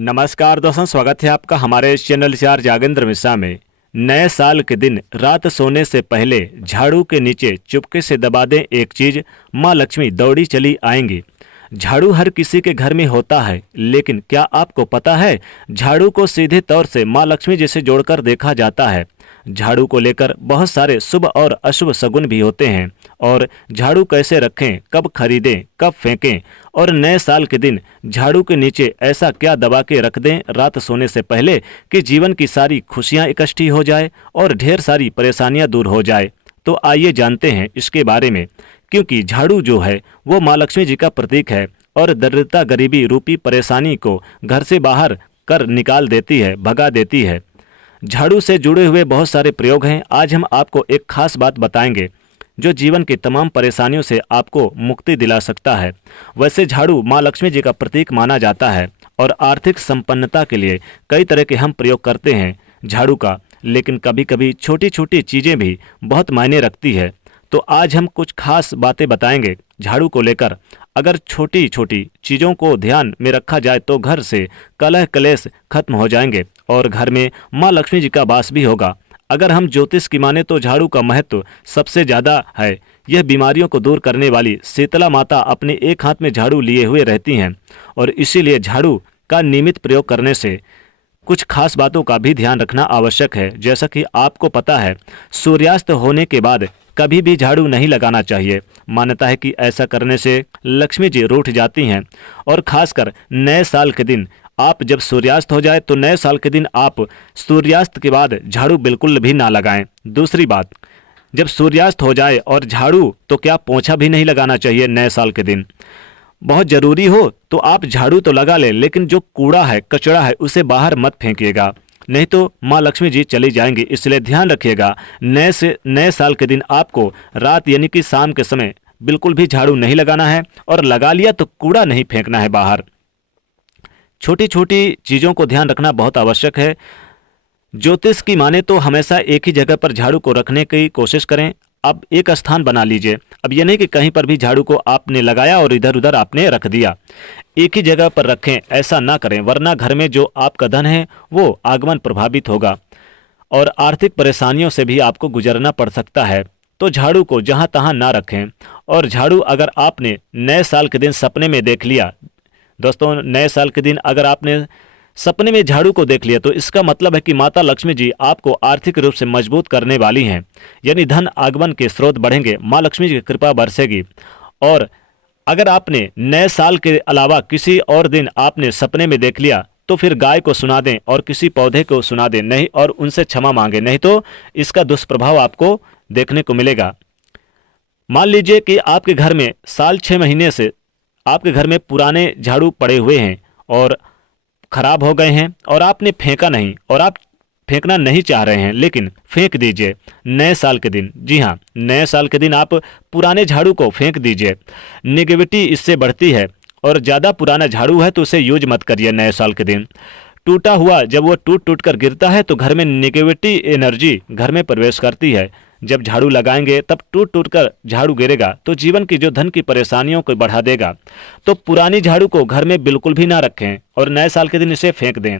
नमस्कार दोस्तों, स्वागत है आपका हमारे चैनल चार जागेंद्र मिश्रा में। नए साल के दिन रात सोने से पहले झाड़ू के नीचे चुपके से दबा दें एक चीज, माँ लक्ष्मी दौड़ी चली आएंगी। झाड़ू हर किसी के घर में होता है, लेकिन क्या आपको पता है झाड़ू को सीधे तौर से माँ लक्ष्मी जैसे जोड़कर देखा जाता है। झाड़ू को लेकर बहुत सारे शुभ और अशुभ शगुन भी होते हैं। और झाड़ू कैसे रखें, कब खरीदें, कब फेंकें, और नए साल के दिन झाड़ू के नीचे ऐसा क्या दबा के रख दें रात सोने से पहले कि जीवन की सारी खुशियां इकट्ठी हो जाए और ढेर सारी परेशानियां दूर हो जाए। तो आइए जानते हैं इसके बारे में, क्योंकि झाड़ू जो है वो माँ लक्ष्मी जी का प्रतीक है और दरिद्रता गरीबी रूपी परेशानी को घर से बाहर कर निकाल देती है, भगा देती है। झाड़ू से जुड़े हुए बहुत सारे प्रयोग हैं। आज हम आपको एक खास बात बताएंगे जो जीवन की तमाम परेशानियों से आपको मुक्ति दिला सकता है। वैसे झाड़ू माँ लक्ष्मी जी का प्रतीक माना जाता है और आर्थिक संपन्नता के लिए कई तरह के हम प्रयोग करते हैं झाड़ू का, लेकिन कभी कभी छोटी छोटी चीज़ें भी बहुत मायने रखती है। तो आज हम कुछ खास बातें बताएंगे झाड़ू को लेकर। अगर छोटी छोटी चीज़ों को ध्यान में रखा जाए तो घर से कलह कलेश खत्म हो जाएंगे और घर में माँ लक्ष्मी जी का वास भी होगा। अगर हम ज्योतिष की माने तो झाड़ू का महत्व सबसे ज़्यादा है। यह बीमारियों को दूर करने वाली शीतला माता अपने एक हाथ में झाड़ू लिए हुए रहती हैं और इसीलिए झाड़ू का नियमित प्रयोग करने से कुछ खास बातों का भी ध्यान रखना आवश्यक है। जैसा कि आपको पता है, सूर्यास्त होने के बाद कभी भी झाड़ू नहीं लगाना चाहिए। मान्यता है कि ऐसा करने से लक्ष्मी जी रूठ जाती हैं और खासकर नए साल के दिन आप जब सूर्यास्त हो जाए तो नए साल के दिन आप सूर्यास्त के बाद झाड़ू बिल्कुल भी ना लगाएं। दूसरी बात, जब सूर्यास्त हो जाए और झाड़ू तो क्या पोंछा भी नहीं लगाना चाहिए नए साल के दिन। बहुत ज़रूरी हो तो आप झाड़ू तो लगा लें, लेकिन जो कूड़ा है, कचरा है, उसे बाहर मत फेंकिएगा, नहीं तो माँ लक्ष्मी जी चली जाएंगी। इसलिए ध्यान रखिएगा, नए साल के दिन आपको रात यानी कि शाम के समय बिल्कुल भी झाड़ू नहीं लगाना है और लगा लिया तो कूड़ा नहीं फेंकना है बाहर। छोटी छोटी चीज़ों को ध्यान रखना बहुत आवश्यक है। ज्योतिष की माने तो हमेशा एक ही जगह पर झाड़ू को रखने की कोशिश करें। अब एक स्थान बना लीजिए। अब यह नहीं कि कहीं पर भी झाड़ू को आपने लगाया और इधर उधर आपने रख दिया। एक ही जगह पर रखें, ऐसा ना करें, वरना घर में जो आपका धन है वो आगमन प्रभावित होगा और आर्थिक परेशानियों से भी आपको गुजरना पड़ सकता है। तो झाड़ू को जहां तहां ना रखें। और झाड़ू अगर आपने नए साल के दिन सपने में देख लिया, दोस्तों नए साल के दिन अगर आपने सपने में झाड़ू को देख लिया तो इसका मतलब है कि माता लक्ष्मी जी आपको आर्थिक रूप से मजबूत करने वाली हैं, यानी धन आगमन के स्रोत बढ़ेंगे, माँ लक्ष्मी जी की कृपा बरसेगी। और अगर आपने नए साल के अलावा किसी और दिन आपने सपने में देख लिया तो फिर गाय को सुना दें और किसी पौधे को सुना दें, नहीं और उनसे क्षमा मांगे, नहीं तो इसका दुष्प्रभाव आपको देखने को मिलेगा। मान लीजिए कि आपके घर में साल 6 महीने से आपके घर में पुराने झाड़ू पड़े हुए हैं और खराब हो गए हैं और आपने फेंका नहीं और आप फेंकना नहीं चाह रहे हैं, लेकिन फेंक दीजिए नए साल के दिन। जी हाँ, नए साल के दिन आप पुराने झाड़ू को फेंक दीजिए। निगेटिविटी इससे बढ़ती है और ज़्यादा पुराना झाड़ू है तो उसे यूज मत करिए नए साल के दिन। टूटा हुआ जब वो टूट टूट कर गिरता है तो घर में निगेटिविटी एनर्जी घर में प्रवेश करती है। जब झाड़ू लगाएंगे तब टूट टूट कर झाड़ू गिरेगा तो जीवन की जो धन की परेशानियों को बढ़ा देगा। तो पुरानी झाड़ू को घर में बिल्कुल भी ना रखें और नए साल के दिन इसे फेंक दें।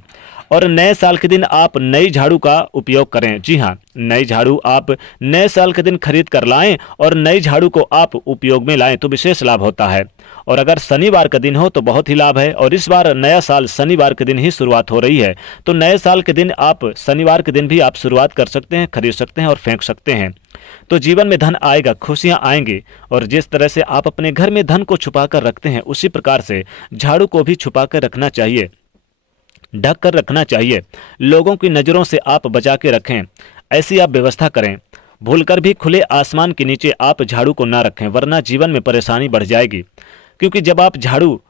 और नए साल के दिन आप नई झाड़ू का उपयोग करें। जी हाँ, नई झाड़ू आप नए साल के दिन खरीद कर लाएं और नई झाड़ू को आप उपयोग में लाएं तो विशेष लाभ होता है। और अगर शनिवार का दिन हो तो बहुत ही लाभ है, और इस बार नया साल शनिवार के दिन ही शुरुआत हो रही है तो नए साल के दिन आप शनिवार के दिन भी आप शुरुआत कर सकते हैं, खरीद सकते हैं और फेंक सकते हैं। तो जीवन में धन आएगा, खुशियां आएंगी। और जिस तरह से आप अपने घर में धन को छुपा कर रखते हैं उसी प्रकार से झाड़ू को भी छुपा कर रखना चाहिए, ढक कर रखना चाहिए। लोगों की नज़रों से आप बचा के रखें, ऐसी आप व्यवस्था करें। भूलकर भी खुले आसमान के नीचे आप झाड़ू को ना रखें, वरना जीवन में परेशानी बढ़ जाएगी। क्योंकि जब आप झाड़ू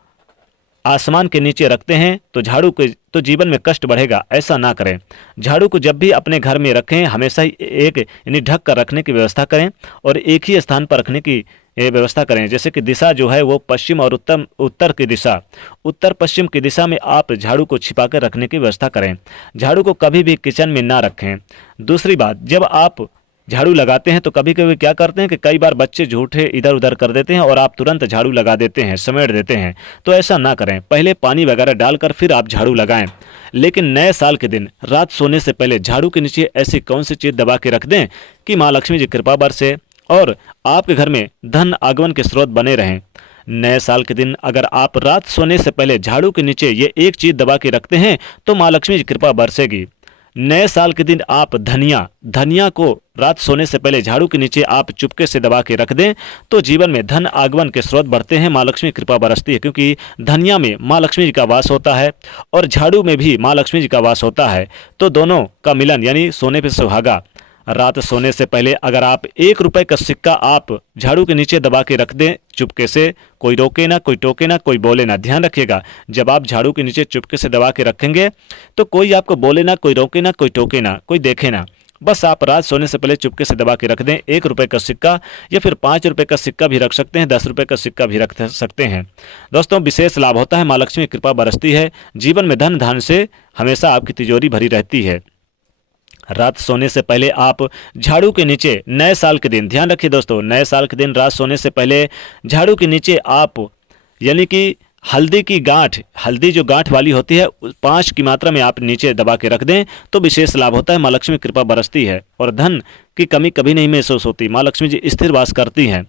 आसमान के नीचे रखते हैं तो झाड़ू के तो जीवन में कष्ट बढ़ेगा, ऐसा ना करें। झाड़ू को जब भी अपने घर में रखें हमेशा ही एक यानी ढक कर रखने की व्यवस्था करें और एक ही स्थान पर रखने की व्यवस्था करें। जैसे कि दिशा जो है वो पश्चिम और उत्तर की दिशा, उत्तर पश्चिम की दिशा में आप झाड़ू को छिपा कर रखने की व्यवस्था करें। झाड़ू को कभी भी किचन में ना रखें। दूसरी बात, जब आप झाड़ू लगाते हैं तो कभी कभी क्या करते हैं कि कई बार बच्चे झूठे इधर उधर कर देते हैं और आप तुरंत झाड़ू लगा देते हैं, समेट देते हैं। तो ऐसा ना करें, पहले पानी वगैरह डालकर फिर आप झाड़ू लगाएं। लेकिन नए साल के दिन रात सोने से पहले झाड़ू के नीचे ऐसी कौन सी चीज़ दबा के रख दें कि माँ लक्ष्मी जी कृपा बरसे और आपके घर में धन आगमन के स्रोत बने रहें। नए साल के दिन अगर आप रात सोने से पहले झाड़ू के नीचे ये एक चीज़ दबा के रखते हैं तो माँ लक्ष्मी जी कृपा बरसेगी। नए साल के दिन आप धनिया को रात सोने से पहले झाड़ू के नीचे आप चुपके से दबा के रख दें तो जीवन में धन आगमन के स्रोत बढ़ते हैं, माँ लक्ष्मी कृपा बरसती है। क्योंकि धनिया में माँ लक्ष्मी जी का वास होता है और झाड़ू में भी माँ लक्ष्मी जी का वास होता है, तो दोनों का मिलन यानी सोने पे सुहागा। रात सोने से पहले अगर आप 1 रुपए का सिक्का आप झाड़ू के नीचे दबा के रख दें चुपके से, कोई रोके ना, कोई टोके ना, कोई बोले ना। ध्यान रखिएगा, जब आप झाड़ू के नीचे चुपके से दबा के रखेंगे तो कोई आपको बोले ना, कोई रोके ना, कोई टोके ना, कोई देखे ना। बस आप रात सोने से पहले चुपके से दबा के रख दें 1 रुपए का सिक्का, या फिर 5 रुपए का सिक्का भी रख सकते हैं, 10 रुपए का सिक्का भी रख सकते हैं। दोस्तों, विशेष लाभ होता है, माँ लक्ष्मी की कृपा बरसती है, जीवन में धन धान से हमेशा आपकी तिजोरी भरी रहती है। रात सोने से पहले आप झाड़ू के नीचे नए साल के दिन, ध्यान रखिए दोस्तों, नए साल के दिन रात सोने से पहले झाड़ू के नीचे आप यानी कि हल्दी की गांठ, हल्दी जो गांठ वाली होती है 5 की मात्रा में आप नीचे दबा के रख दें तो विशेष लाभ होता है, माँ लक्ष्मी कृपा बरसती है और धन की कमी कभी नहीं महसूस होती। माँ लक्ष्मी जी स्थिर वास करती हैं।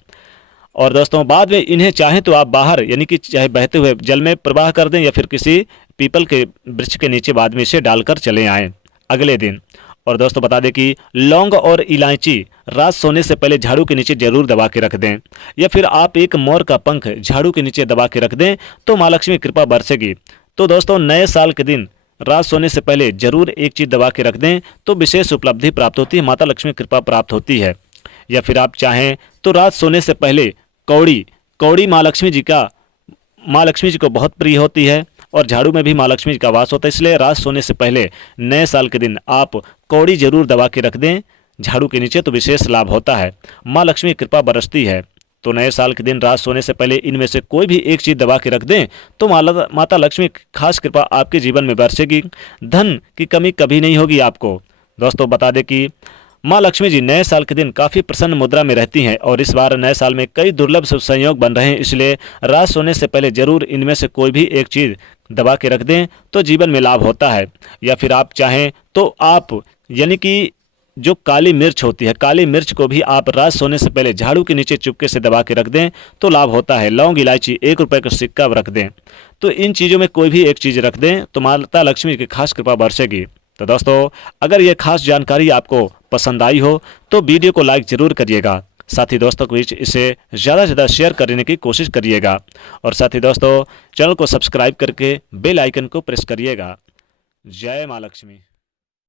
और दोस्तों, बाद में इन्हें चाहें तो आप बाहर यानी कि चाहे बहते हुए जल में प्रवाह कर दें या फिर किसी पीपल के वृक्ष के नीचे बाद में इसे डालकर चले आएँ अगले दिन। और दोस्तों, बता दें कि लौंग और इलायची रात सोने से पहले झाड़ू के नीचे जरूर दबा के रख दें, या फिर आप एक मोर का पंख झाड़ू के नीचे दबा के रख दें तो माँ लक्ष्मी कृपा बरसेगी। तो दोस्तों, नए साल के दिन रात सोने से पहले जरूर एक चीज़ दबा के रख दें तो विशेष उपलब्धि प्राप्त होती है, माता लक्ष्मी कृपा प्राप्त होती है। या फिर आप चाहें तो रात सोने से पहले कौड़ी माँ लक्ष्मी जी को बहुत प्रिय होती है और झाड़ू में भी माँ लक्ष्मी जी का वास होता है, इसलिए रात सोने से पहले नए साल के दिन आप कौड़ी जरूर दबा के रख दें झाड़ू के नीचे तो विशेष लाभ होता है, माँ लक्ष्मी कृपा बरसती है। तो नए साल के दिन रात सोने से पहले इनमें से कोई भी एक चीज़ दबा के रख दें तो माता लक्ष्मी खास कृपा आपके जीवन में बरसेगी, धन की कमी कभी नहीं होगी आपको। दोस्तों, बता दें कि माँ लक्ष्मी जी नए साल के दिन काफ़ी प्रसन्न मुद्रा में रहती हैं और इस बार नए साल में कई दुर्लभ शुभ संयोग बन रहे हैं, इसलिए रात सोने से पहले जरूर इनमें से कोई भी एक चीज़ दबा के रख दें तो जीवन में लाभ होता है। या फिर आप चाहें तो आप यानी कि जो काली मिर्च होती है, काली मिर्च को भी आप रात सोने से पहले झाड़ू के नीचे चुपके से दबा के रख दें तो लाभ होता है। लौंग इलायची 1 रुपए का सिक्का रख दें, तो इन चीज़ों में कोई भी एक चीज़ रख दें तो माता लक्ष्मी की खास कृपा बरसेगी। तो दोस्तों, अगर ये खास जानकारी आपको पसंद आई हो तो वीडियो को लाइक जरूर करिएगा, साथ ही दोस्तों के बीच इसे ज़्यादा से ज़्यादा शेयर करने की कोशिश करिएगा और साथ ही दोस्तों चैनल को सब्सक्राइब करके बेल आइकन को प्रेस करिएगा। जय माँ लक्ष्मी।